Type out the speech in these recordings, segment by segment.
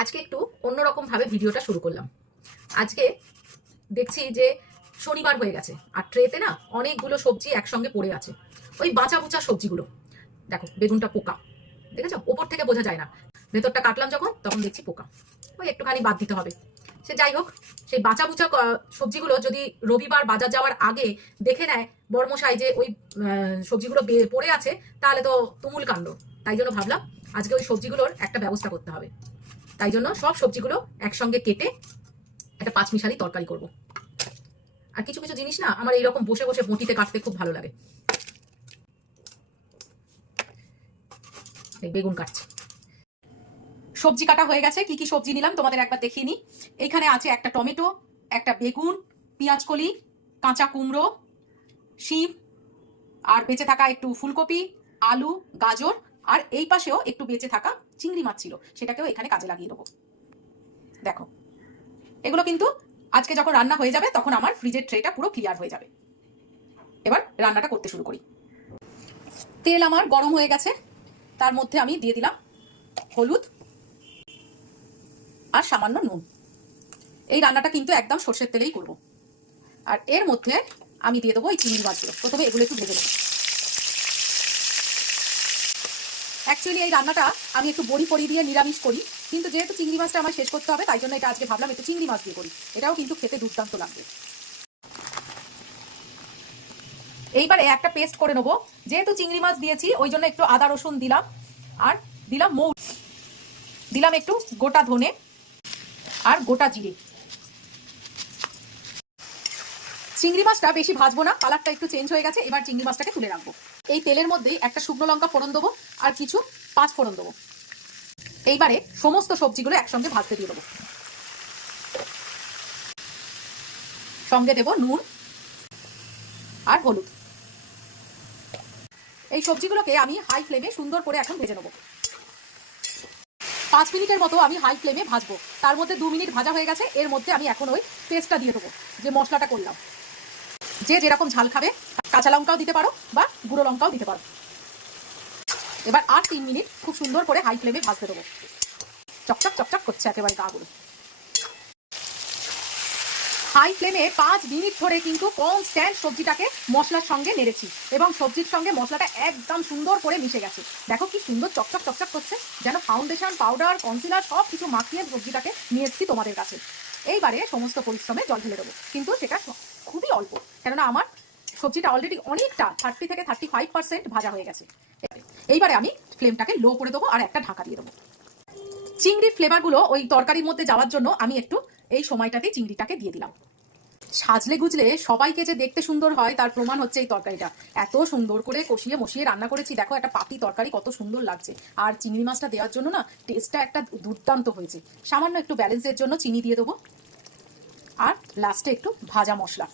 আজকে একটু অন্যরকম ভাবে ভিডিওটা শুরু করলাম। আজকে দেখছি যে শনিবার হয়ে গেছে, আর ট্রেতে না অনেকগুলো সবজি একসঙ্গে পড়ে আছে। ওই বাঁচা বুচা সবজিগুলো, দেখো, বেগুনটা পোকা, দেখেছ? ওপর থেকে বোঝা যায় না। ভেতরটা কাটলাম যখন, তখন দেখছি পোকা। ওই একটুখানি বাদ দিতে হবে। সে যাই হোক, সেই বাঁচা বুচা সবজিগুলো যদি রবিবার বাজার যাওয়ার আগে দেখে নেয় বর্মশাই যে ওই সবজিগুলো পড়ে আছে, তাহলে তো তুমুল কাণ্ড। তাই জন্য ভাবলাম, আজকে ওই সবজিগুলোর একটা ব্যবস্থা করতে হবে। তাই জন্য সব সবজিগুলো একসঙ্গে কেটে একটা পাঁচ মিশালি তরকারি করব। আর কিছু কিছু জিনিস না আমার এইরকম বসে বসে বটিতে কাটতে খুব ভালো লাগে। বেগুন কাটছি। সবজি কাটা হয়ে গেছে, কি কি সবজি নিলাম তোমাদের একবার দেখিয়ে নি এইখানে আছে একটা টমেটো, একটা বেগুন, পেঁয়াজ কলি, কাঁচা কুমড়ো, শিম, আর বেঁচে থাকা একটু ফুলকপি, আলু, গাজর আর এই পাশেও একটু বেঁচে থাকা চিংড়ি মাছ ছিল, সেটাকেও এখানে কাজে লাগিয়ে দেবো। দেখো, এগুলো কিন্তু আজকে যখন রান্না হয়ে যাবে, তখন আমার ফ্রিজের ট্রেটা পুরো ক্লিয়ার হয়ে যাবে। এবার রান্নাটা করতে শুরু করি। তেল আমার গরম হয়ে গেছে, তার মধ্যে আমি দিয়ে দিলাম হলুদ আর সামান্য নুন। এই রান্নাটা কিন্তু একদম সর্ষের তেলেই করব। আর এর মধ্যে আমি দিয়ে দেবো এই চিংড়ি মাছগুলো। প্রথমে এগুলো একটু ভেজে নেব। অ্যাকচুয়ালি এই রান্নাটা আমি একটু বড়ি পড়ি দিয়ে নিরামিষ করি, কিন্তু যেহেতু চিংড়ি মাছটা আমার শেষ করতে হবে, তাই জন্য এটা আজকে ভাবলাম একটু চিংড়ি মাছ দিয়ে করি। এটাও কিন্তু খেতে দুর্দান্ত লাগবে। এইবারে একটা পেস্ট করে নেব। যেহেতু চিংড়ি মাছ দিয়েছি, ওই জন্য একটু আদা রসুন দিলাম, আর দিলাম মৌ দিলাম একটু গোটা ধনে, আর গোটা জিরে। চিংড়ি মাছটা বেশি ভাজবো না, কালারটা একটু চেঞ্জ হয়ে গেছে, এবার চিংড়ি মাছটাকে তুলে রাখব। এই তেলের মধ্যেই একটা শুকনো লঙ্কা ফোড়ন দেবো আর কিছু পাঁচ ফোড়ন দেবো। এইবারে সমস্ত সবজিগুলো একসঙ্গে ভাজতে দিয়ে দেবো। সঙ্গে দেবো নুন আর হলুদ। এই সবজিগুলোকে আমি হাই ফ্লেমে সুন্দর করে এখন ভেজে নেব। পাঁচ মিনিটের মতো আমি হাই ফ্লেমে ভাজবো। তার মধ্যে দু মিনিট ভাজা হয়ে গেছে, এর মধ্যে আমি এখন ওই পেস্টটা দিয়ে দেবো, যে মশলাটা করলাম। যে যেরকম ঝাল খাবে, কাঁচা লঙ্কাও দিতে পারো বা গুঁড়ো লঙ্কাও দিতে পারো। এবার আর তিন মিনিট খুব সুন্দর করে হাই ফ্লেমে ভাজতে দেবো। চকচক চকচক করছে একেবারে গাগুলো। হাই ফ্লেমে পাঁচ মিনিট ধরে কিন্তু কনস্ট্যান্ট সবজিটাকে মশলার সঙ্গে নেড়েছি এবং সবজির সঙ্গে মশলাটা একদম সুন্দর করে মিশে গেছে। দেখো কি সুন্দর চকচক চকচক করছে, যেন ফাউন্ডেশন পাউডার কনসিলার সব কিছু মাখিয়ে সবজিটাকে নিয়ে এসেছি তোমাদের কাছে। এইবারে সমস্ত পরিশ্রমে জল ঢেলে দেবো, কিন্তু সেটা খুবই অল্প। কেননা আমার সবজিটা অলরেডি অনেকটা থার্টি থেকে থার্টি ভাজা হয়ে গেছে। এইবারে আমি ফ্লেমটাকে লো করে দেবো আর একটা ঢাকা দিয়ে দেবো। চিংড়ির ফ্লেভারগুলো ওই তরকারির মধ্যে যাওয়ার জন্য আমি একটু এই সময়টাতেই চিংড়িটাকে দিয়ে দিলাম। সাজলে গুজলে সবাইকে যে দেখতে সুন্দর হয় তার প্রমাণ হচ্ছে এই তরকারিটা। এত সুন্দর করে কষিয়ে মশিয়ে রান্না করেছি। দেখো একটা পাতি তরকারি কত সুন্দর লাগছে। আর চিংড়ি মাছটা দেওয়ার জন্য না টেস্টটা একটা দুর্দান্ত হয়েছে। সামান্য একটু ব্যালেন্সের জন্য চিনি দিয়ে দেবো। আর লাস্টে একটু ভাজা মশলা।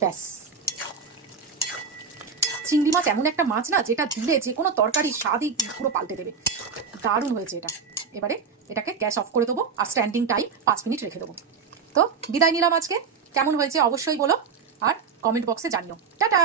ব্যাস। চিংড়ি মাছ এমন একটা মাছ না, যেটা দিলে যে কোনো তরকারি স্বাদই পুরো পাল্টে দেবে। দারুণ হয়েছে এটা। এবারে এটাকে গ্যাস অফ করে দেবো আর স্ট্যান্ডিং টাইম পাঁচ মিনিট রেখে দেবো। তো বিদায় নিলাম আজকে। কেমন হয়েছে অবশ্যই বলো। আর কমেন্ট বক্সে জানিও। টাটা!